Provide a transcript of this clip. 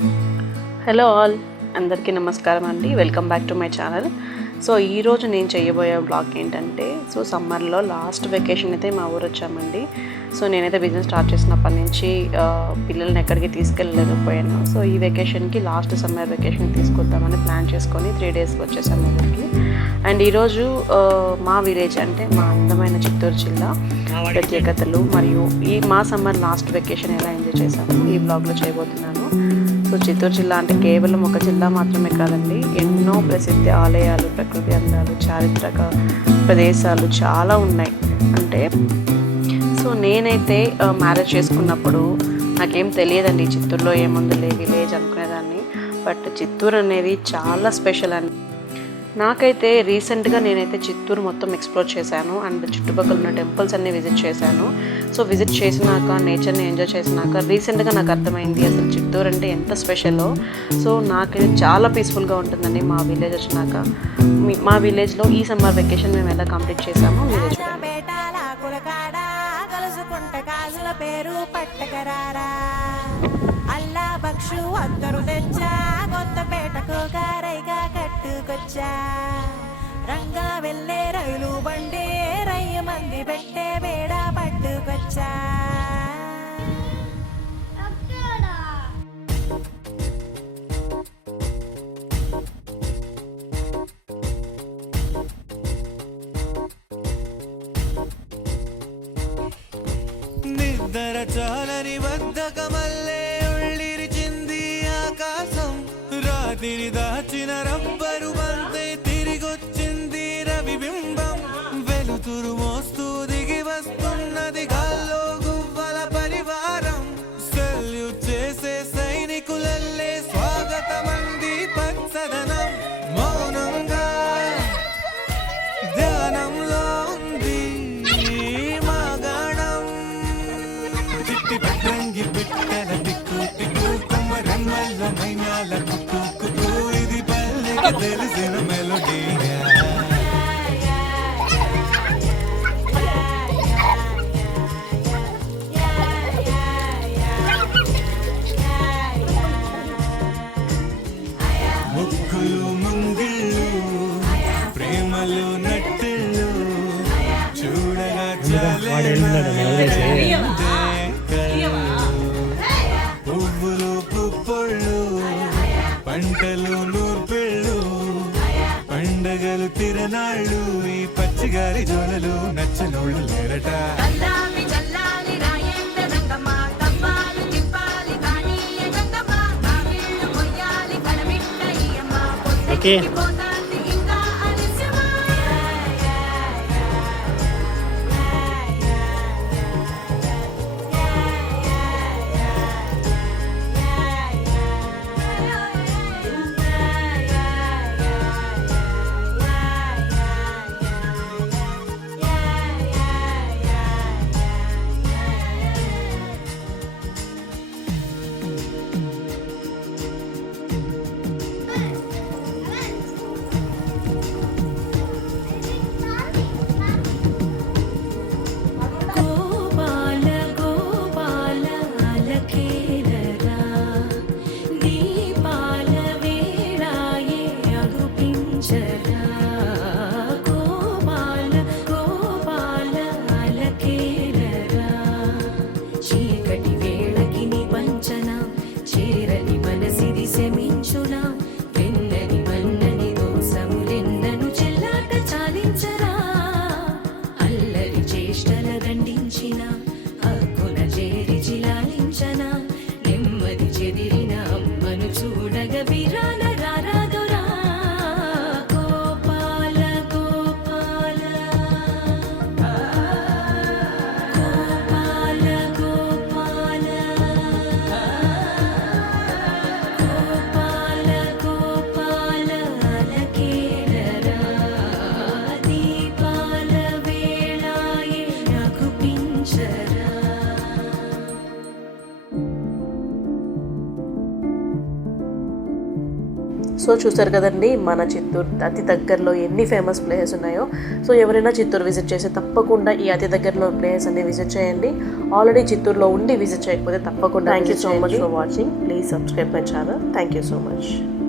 Hello all, అందరికీ నమస్కారం అండి. Welcome back to my channel. So ఈరోజు నేను చేయబోయే బ్లాగ్ ఏంటంటే, సో సమ్మర్లో లాస్ట్ వెకేషన్ అయితే మా ఊరు వచ్చామండి. సో నేనైతే బిజినెస్ స్టార్ట్ చేసినప్పటి నుంచి పిల్లల్ని ఎక్కడికి తీసుకెళ్ళలేకపోయాను. సో ఈ వెకేషన్కి లాస్ట్ సమ్మర్ వెకేషన్ తీసుకొద్దామని ప్లాన్ చేసుకొని 3 డేస్కి వచ్చేసాము ఊరికి. అండ్ ఈరోజు మా విలేజ్ అంటే మా అందమైన చిత్తూరు జిల్లా ప్రత్యేకతలు మరియు మా సమ్మర్ లాస్ట్ వెకేషన్ ఎలా ఎంజాయ్ చేశాము ఈ బ్లాగ్లో చేయబోతున్నాను. సో చిత్తూరు జిల్లా అంటే కేవలం ఒక జిల్లా మాత్రమే కాదండి, ఎన్నో ప్రసిద్ధ ఆలయాలు, ప్రకృతి అందాలు, చారిత్రక ప్రదేశాలు చాలా ఉన్నాయి. అంటే సో నేనైతే మ్యారేజ్ చేసుకున్నప్పుడు నాకేం తెలియదండి చిత్తూరులో ఏముంది విలేజ్ అనుకునేదాన్ని. బట్ చిత్తూరు అనేది చాలా స్పెషల్ అండి. నాకైతే రీసెంట్గా నేనైతే చిత్తూరు మొత్తం ఎక్స్ప్లోర్ చేశాను అండ్ చుట్టుపక్కల ఉన్న టెంపుల్స్ అన్నీ విజిట్ చేశాను. సో విజిట్ చేసినాక, నేచర్ని ఎంజాయ్ చేసినాక రీసెంట్గా నాకు అర్థమైంది అసలు చిత్తూరు అంటే ఎంత స్పెషలో. సో నాకైతే చాలా పీస్ఫుల్గా ఉంటుందండి మా విలేజ్ వచ్చినాక. మా విలేజ్లో ఈ సమ్మర్ వెకేషన్ మేము ఎలా కంప్లీట్ చేసామో మీరే చూడండి. రంగా వెళ్ళే రైలు బండి రయ్య మంది పెట్టే బేడ పట్టుకొచ్చా. నిద్ర చాలని బద్ధకమల్లే ఉళ్ళిరిచింది ఆకాశం. రాత్రి దాచిన రబ్బరు బంతే తిరిగొచ్చింది రవిబింబం. వెలుతురు మోస్తూ దిగి వస్తున్నది గాల్లో గువ్వల పరివారం. సెల్యూట్ చేసే సైనికులల్లే స్వాగతమంది పచ్చదనం. మౌనంగా ధ్యానంలో ఉంది మాగాణం. చిట్టి పట్రంగి పిట్టల టిక్కు టిక్కు కొమ్మరమ్మల్ల మైనాల కుక్కు కుక్కు. ఇది పల్లెకి తెలిసిన మెలోడీయా. ముగ్గులు ముంగిళ్ళు ప్రేమలు నట్టిళ్ళు చూడగా చాలే పువ్వులు పుప్పొళ్ళు పంటలు నూర్పిళ్ళు పండగలు తిరనాళ్ళు. ఈ పచ్చిగారి జోలలు నచ్చనోళ్ళు లేరట. ఓకే సో చూసారు కదండి మన చిత్తూరు అతి దగ్గరలో ఎన్ని ఫేమస్ ప్లేసెస్ ఉన్నాయో. సో ఎవరైనా చిత్తూరు విజిట్ చేస్తే తప్పకుండా ఈ అతి దగ్గరలో ప్లేస్ అన్ని విజిట్ చేయండి. ఆల్రెడీ చిత్తూరులో ఉండి విజిట్ చేయకపోతే తప్పకుండా. Thank you so much for watching. Please subscribe my channel. Thank you so much.